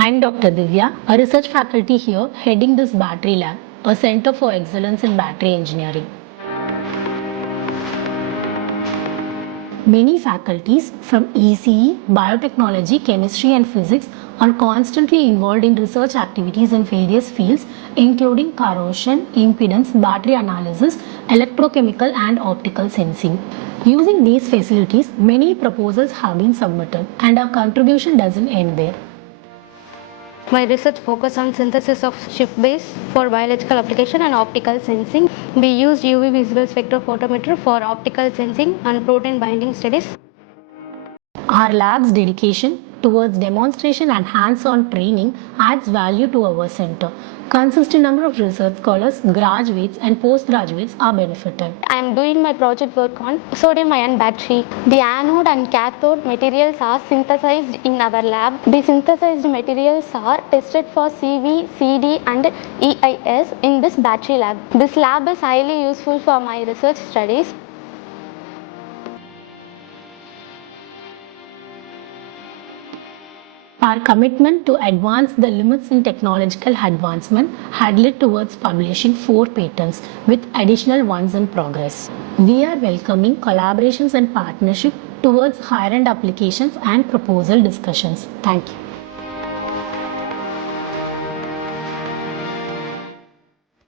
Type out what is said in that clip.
I'm Dr. Divya, a research faculty here heading this battery lab, a center for excellence in battery engineering. Many faculties from ECE, biotechnology, chemistry and physics are constantly involved in research activities in various fields including corrosion, impedance, battery analysis, electrochemical and optical sensing. Using these facilities, many proposals have been submitted and our contribution doesn't end there. My research focused on synthesis of chip base for biological application and optical sensing. We used UV visible spectrophotometer for optical sensing and protein binding studies. Our lab's dedication towards demonstration and hands-on training adds value to our center. Consistent number of research scholars, graduates and postgraduates are benefited. I am doing my project work on sodium-ion battery. The anode and cathode materials are synthesized in our lab. The synthesized materials are tested for CV, CD and EIS in this battery lab. This lab is highly useful for my research studies. Our commitment to advance the limits in technological advancement had led towards publishing 4 patents with additional ones in progress. We are welcoming collaborations and partnership towards higher-end applications and proposal discussions. Thank you.